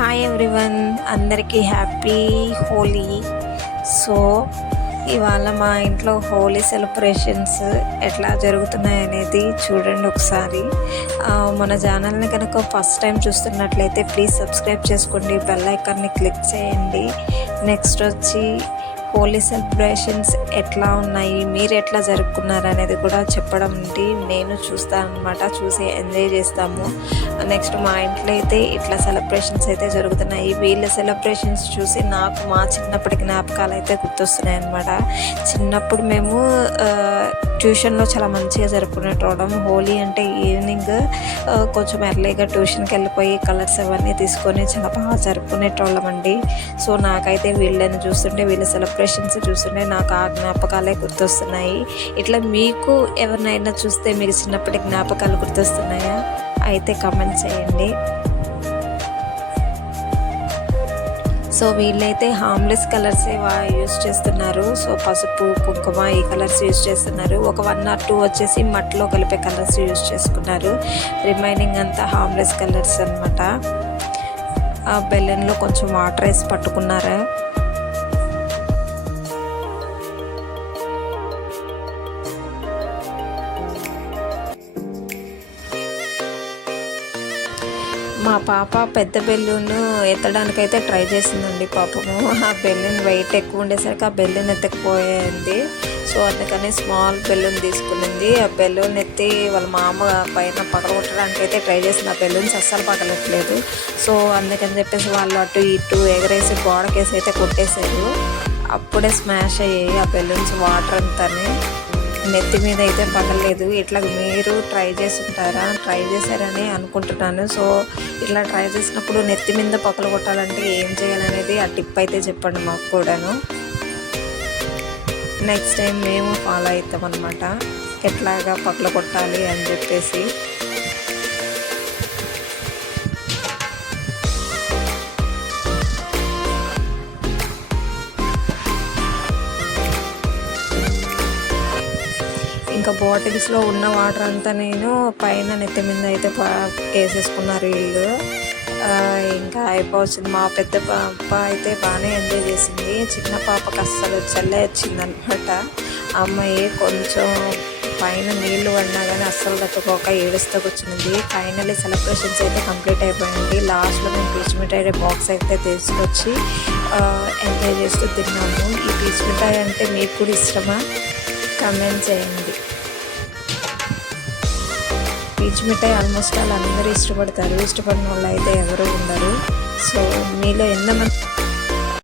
Hi everyone, అందరికీ happy Holi. So ఇవాళ మా ఇంట్లో హోలీ సెలబ్రేషన్స్ ఎట్లా జరుగుతున్నాయి అనేది చూడండి ఒకసారి. మన ఛానల్ని కనుక ఫస్ట్ టైం చూస్తున్నట్లయితే ప్లీజ్ సబ్స్క్రైబ్ చేసుకోండి, బెల్ ఐకాన్ని క్లిక్ చేయండి. నెక్స్ట్ వచ్చి హోలీ సెలబ్రేషన్స్ ఎట్లా ఉన్నాయి, మీరు ఎట్లా జరుపుకున్నారు అనేది కూడా చెప్పడం నుండి నేను చూస్తాను అనమాట, చూసి ఎంజాయ్ చేస్తాము. నెక్స్ట్ మా ఇంట్లో అయితే ఇట్లా సెలబ్రేషన్స్ అయితే జరుగుతున్నాయి. వీళ్ళ సెలబ్రేషన్స్ చూసి నాకు మా చిన్నప్పటి జ్ఞాపకాలు అయితే గుర్తొస్తున్నాయి అనమాట. చిన్నప్పుడు మేము ట్యూషన్లో చాలా మంచిగా జరుపుకునేటోళ్ళం. హోలీ అంటే ఈవినింగ్ కొంచెం ఎర్లీగా ట్యూషన్కి వెళ్ళిపోయి కలర్స్ అవన్నీ తీసుకొని చాలా బాగా జరుపుకునేటోళ్ళం అండి. సో నాకైతే వీళ్ళని చూస్తుంటే, వీళ్ళ సెలబ్రేషన్స్ చూస్తుంటే నాకు ఆ జ్ఞాపకాలే గుర్తొస్తున్నాయి. ఇట్లా మీకు ఎవరినైనా చూస్తే మీకు చిన్నప్పటి జ్ఞాపకాలు గుర్తొస్తున్నాయా? అయితే కమెంట్ చేయండి. సో వీళ్ళైతే హార్మ్లెస్ కలర్సే యూస్ చేస్తున్నారు. సో పసుపు, కుంకుమ ఈ కలర్స్ యూస్ చేస్తున్నారు. ఒక 1 or 2 వచ్చేసి మట్టిలో కలిపే కలర్స్ యూస్ చేసుకున్నారు. రిమైనింగ్ అంతా హార్మ్లెస్ కలర్స్ అనమాట. ఆ బెలూన్లో కొంచెం వాటర్ వేసి పట్టుకున్నారు. మా పాప పెద్ద బెలూన్ ఎత్తడానికైతే ట్రై చేసిందండి. పాపము ఆ బెలూన్ వెయిట్ ఎక్కువ ఉండేసరికి ఆ బెలూన్ ఎత్తకపోయింది. సో అందుకని స్మాల్ బెలూన్ తీసుకునింది. ఆ బెలూన్ ఎత్తి వాళ్ళ మామ పైన పగలగొట్టడానికి అయితే ట్రై చేసింది. ఆ బెలూన్స్ అస్సలు పగలట్లేదు. సో అందుకని చెప్పేసి వాళ్ళు అటు ఇటు ఎగరేసి గోడకేసి అయితే కొట్టేశారు. అప్పుడే స్మాష్ అయ్యాయి ఆ బెలూన్స్. వాటర్ అంతానే నెత్తి మీద అయితే పగలలేదు. ఇట్లా మీరు ట్రై చేశారని అనుకుంటున్నాను. సో ఇట్లా ట్రై చేసినప్పుడు నెత్తి మీద పగల కొట్టాలంటే ఏం చేయాలనేది ఆ టిప్ అయితే చెప్పండి మాకు కూడాను. నెక్స్ట్ టైం మేము ఫాలో అవుతాం అన్నమాట, ఎట్లాగా పగల కొట్టాలి అని చెప్పేసి. ఇంకా బాటిల్స్లో ఉన్న వాటర్ అంతా నేను పైన నెత్తి మీద అయితే వేసేసుకున్నారు వీళ్ళు. ఇంకా అయిపోతుంది. మా పెద్ద పాప అయితే బాగానే ఎంజాయ్ చేసింది. చిన్న పాపకు అస్సలు చల్లే వచ్చిందనమాట. అమ్మాయి కొంచెం పైన నీళ్లు పడినా కానీ అస్సలు తట్టుకోక ఏడుస్తూ వచ్చింది. ఫైనల్లీ సెలబ్రేషన్స్ అయితే కంప్లీట్ అయిపోయింది. లాస్ట్లో మేము పీచు మిఠాయి బాక్స్ అయితే తీసుకొచ్చి ఎంజాయ్ చేస్తూ తిన్నాము. ఈ పీచు మిఠాయి అంటే మీకు కూడా ఇష్టమా? కమెంట్ చేయండి. పీచు మిఠాయి ఆల్మోస్ట్ అందరూ ఇష్టపడతారు. ఇష్టపడిన వాళ్ళు అయితే ఎవరు ఉండరు. సో మీలో ఎంతమంది